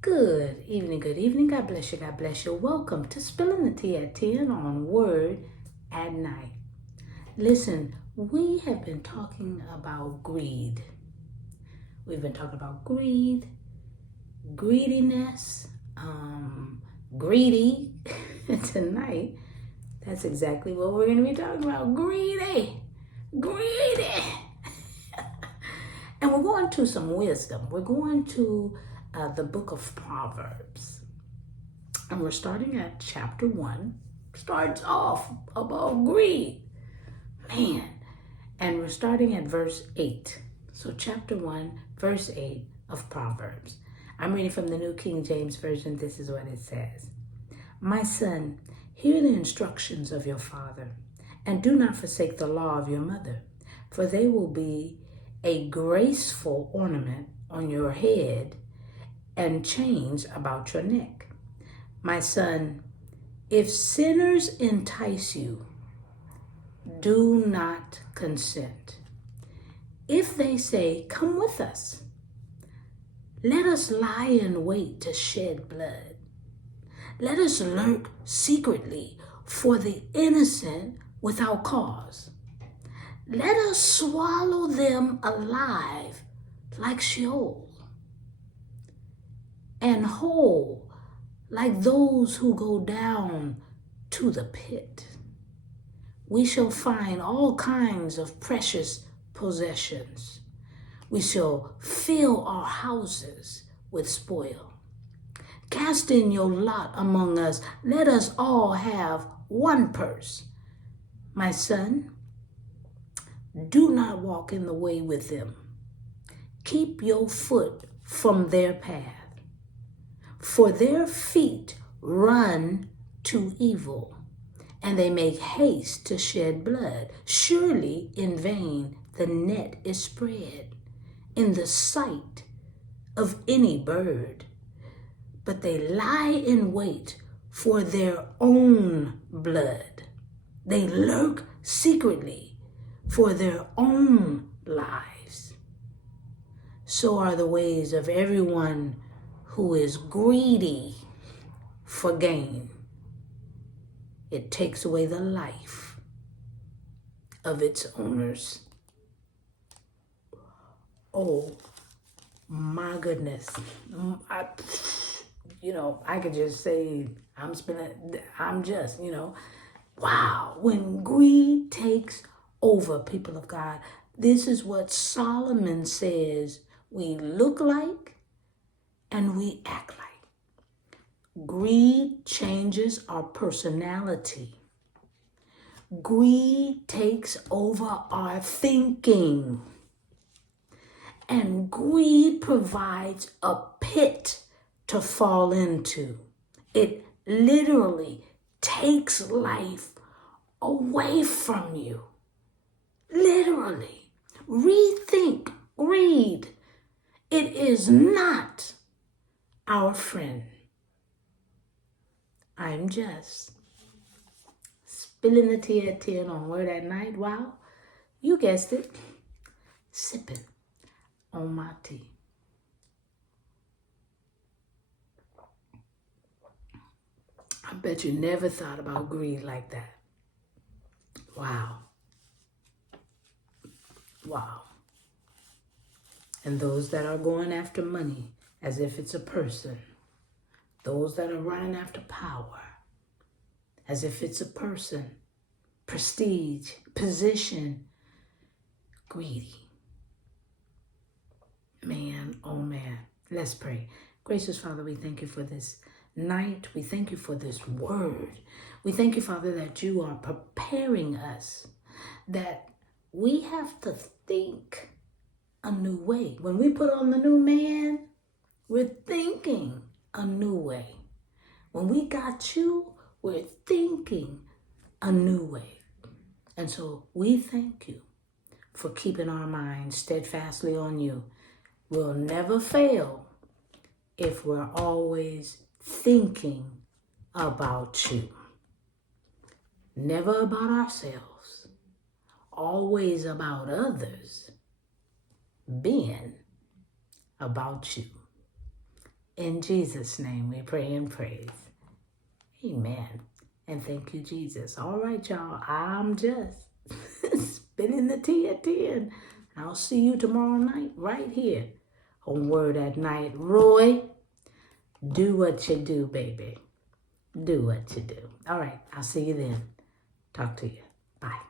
Good evening, good evening. God bless you, God bless you. Welcome to Spilling the Tea at 10 on Word at Night. Listen, we have been talking about greed. We've been talking about greed, greediness, greedy. Tonight, that's exactly what we're going to be talking about. Greedy. And we're going to some wisdom. We're going to the book of Proverbs. And we're starting at chapter 1. Starts off about greed. Man. And we're starting at verse 8. So chapter 1, verse 8 of Proverbs. I'm reading from the New King James Version. This is what it says. My son, hear the instructions of your father, and do not forsake the law of your mother, for they will be a graceful ornament on your head and chains about your neck. My son, if sinners entice you, do not consent. If they say, come with us, let us lie in wait to shed blood. Let us lurk secretly for the innocent without cause. Let us swallow them alive like Sheol, and whole like those who go down to the pit. We shall find all kinds of precious possessions. We shall fill our houses with spoil. Cast in your lot among us. Let us all have one purse. My son, do not walk in the way with them. Keep your foot from their path, for their feet run to evil, and they make haste to shed blood. Surely in vain the net is spread in the sight of any bird, but they lie in wait for their own blood. They lurk secretly for their own lives. So are the ways of everyone who is greedy for gain. It takes away the life of its owners. Oh my goodness. I could just say wow. When greed takes over, people of God, this is what Solomon says we look like and we act like. Greed changes our personality. Greed takes over our thinking. And greed provides a pit to fall into. It literally takes life away from you. Literally. Rethink greed. It is not our friend. I'm just spilling the tea at 10 on Word at Night. Wow, you guessed it. Sipping on my tea. I bet you never thought about greed like that. Wow. Wow. And those that are going after money as if it's a person. Those that are running after power as if it's a person. Prestige, position, greedy. Man, oh man. Let's pray. Gracious Father, we thank you for this night. We thank you for this word. We thank you, Father, that you are preparing us, that we have to think a new way. When we put on the new man, we're thinking a new way. When we got you, we're thinking a new way. And so we thank you for keeping our minds steadfastly on you. We'll never fail if we're always thinking about you. Never about ourselves. Always about others. Being about you. In Jesus' name we pray and praise. Amen. And thank you, Jesus. All right, y'all. I'm just spinning the tea at 10. I'll see you tomorrow night right here on Word at Night. Roy, do what you do, baby. Do what you do. All right. I'll see you then. Talk to you. Bye.